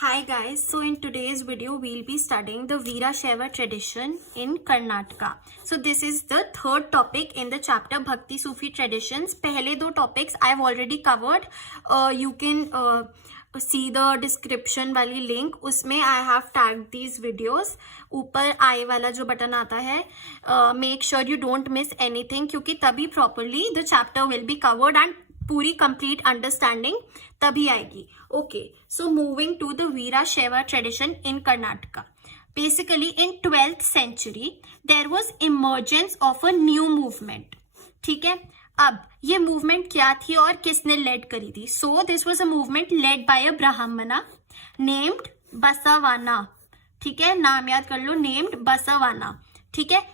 Hi guys, so in today's video we'll be studying the Veerashaiva tradition in Karnataka. So this is the third topic in the chapter Bhakti Sufi traditions. पहले दो topics I've already covered. You can see the description वाली link, उसमें I have tagged these videos. ऊपर I वाला जो button आता है, make sure you don't miss anything क्योंकि तभी properly the chapter will be covered and पूरी complete understanding तभी आएगी. Okay, so moving to the Veerashaiva tradition in Karnataka. Basically, in 12th century, there was emergence of a new movement. ठीक है, अब ये movement क्या थी और किसने lead करी थी? So this was a movement led by a Brahmana named Basavana. ठीक है, नाम याद कर लो, named Basavana. ठीक है,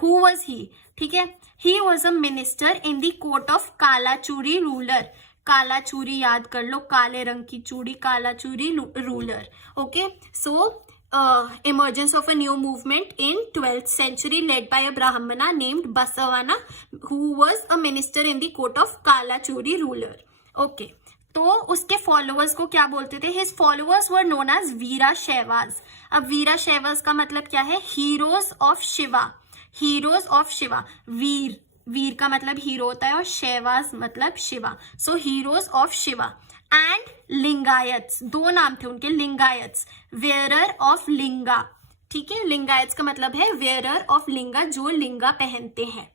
who was he? ठीक है, he was a minister in the court of Kalachuri ruler. काला चूरी याद कर लो, काले रंग की चूड़ी, काला चूरी ruler. Okay, so emergence of a new movement in 12th century led by a Brahmana named Basavana who was a minister in the court of Kalachuri ruler. Okay, तो उसके फॉलोअर्स को क्या बोलते थे? His followers were known as Veerashaivas. अब Veerashaivas का मतलब क्या है? Heroes of Shiva. Heroes of Shiva. वीर का मतलब हीरो होता है और शैवास मतलब Shiva. So heroes of Shiva and Lingayats, दो नाम थे उनके, लिंगायत्स, वेयरर ऑफ लिंगा. ठीक है, लिंगायत्स का मतलब है वेयरर ऑफ लिंगा, जो लिंगा पहनते हैं.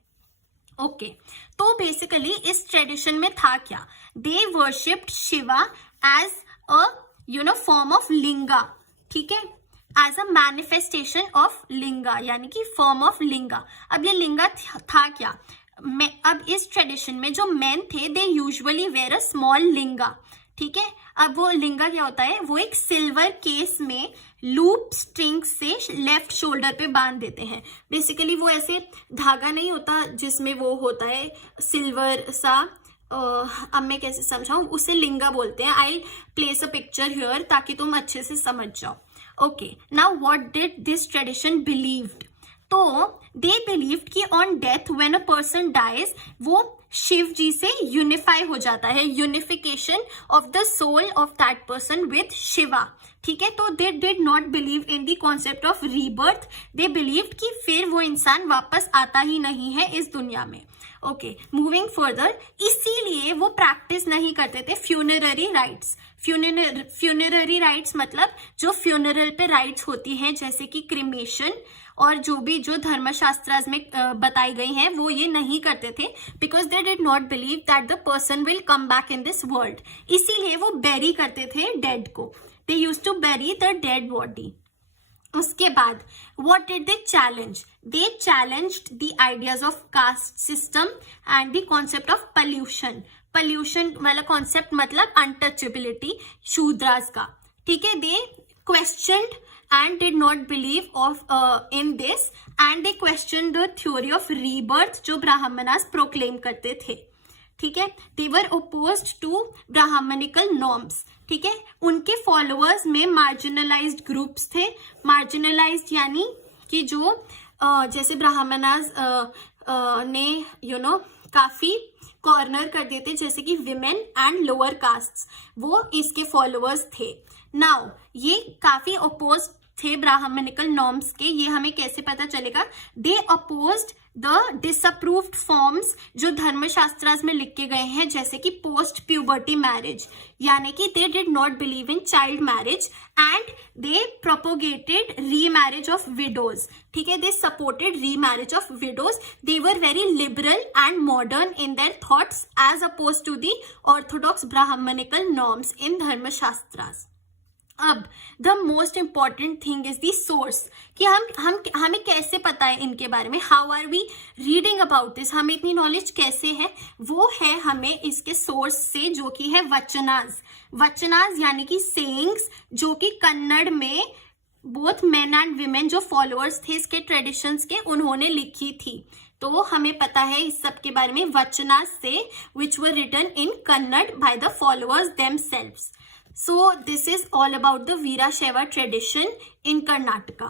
ओके, तो बेसिकली इस ट्रेडिशन में था क्या? They worshipped Shiva as a form of linga. ठीक है, as a manifestation of linga, यानी कि फॉर्म ऑफ लिंगा. अब ये लिंगा था क्या? अब इस ट्रेडिशन में जो मेन थे, they usually wear a small linga. ठीक है, अब वो लिंगा क्या होता है? वो एक सिल्वर केस में लूप स्ट्रिंग से लेफ्ट शोल्डर पे बांध देते हैं. बेसिकली वो ऐसे धागा नहीं होता जिसमें वो होता है सिल्वर सा, अब मैं कैसे समझाऊं, उसे लिंगा बोलते हैं. I place a picture here ताकि तुम अच्छे से समझ जाओ. Okay, now what did this tradition believed? तो दे बिलीव्ड कि on death when a person dies, वो शिव जी से यूनिफाई हो जाता है, unification of the soul of that person with Shiva. ठीक है, तो they did not believe in the concept of rebirth. They believed कि फिर वो इंसान वापस आता ही नहीं है इस दुनिया में. ओके, मूविंग फर्दर, इसीलिए वो प्रैक्टिस नहीं करते थे फ्यूनररी राइट्स. फ्यूनररी राइट्स मतलब जो फ्यूनरल पे राइट्स होती हैं, जैसे कि क्रिमेशन और जो भी जो धर्मशास्त्र में बताई गई हैं, वो ये नहीं करते थे. Because they did not believe that the person will come back in this world. इसीलिए वो बेरी करते थे डेड को. They used to bury the dead body. उसके बाद what did they challenge? They challenged the ideas of caste system and the concept of pollution. Pollution वाला concept मतलब untouchability, Shudras का. ठीक है, they questioned and did not believe in this, and they questioned the theory of rebirth जो Brahmanas proclaim करते थे. ठीक है, they were opposed to brahmanical norms. ठीक है, उनके फॉलोअर्स में मार्जिनलाइज्ड ग्रुप्स थे. मार्जिनलाइज्ड यानी कि जो जैसे ब्राह्मणास ने काफी कॉर्नर कर देते, जैसे कि विमेन एंड लोअर कास्ट्स, वो इसके फॉलोअर्स थे. नाउ ये काफी अपोज थे ब्राह्मणिकल नॉर्म्स के. ये हमें कैसे पता चलेगा? दे अपोज्ड द डिसअप्रूव्ड फॉर्म्स जो धर्मशास्त्र में लिख के गए हैं, जैसे कि पोस्ट प्यूबर्टी मैरिज, यानी कि they did not believe in child marriage and they propagated remarriage of widows. ठीक है, they supported remarriage of widows. They were very liberal and modern in their thoughts as opposed to the orthodox Brahmanical norms in Dharmashastras. अब the most important thing is the source, कि हमें कैसे पता है इनके बारे में. How are we reading about this? हमें इतनी नॉलेज कैसे है? वो है हमें इसके सोर्स से, जो कि है वचनाज. वचनाज यानी कि सेइंग्स, जो कि कन्नड़ में बोथ मेन एंड विमेन जो फॉलोअर्स थे इसके ट्रेडिशंस के, उन्होंने लिखी थी. तो हमें पता है इस सब के बारे में वचनाज से, which were written in Kannada by the followers themselves. So this is all about the Veerashaiva tradition in Karnataka.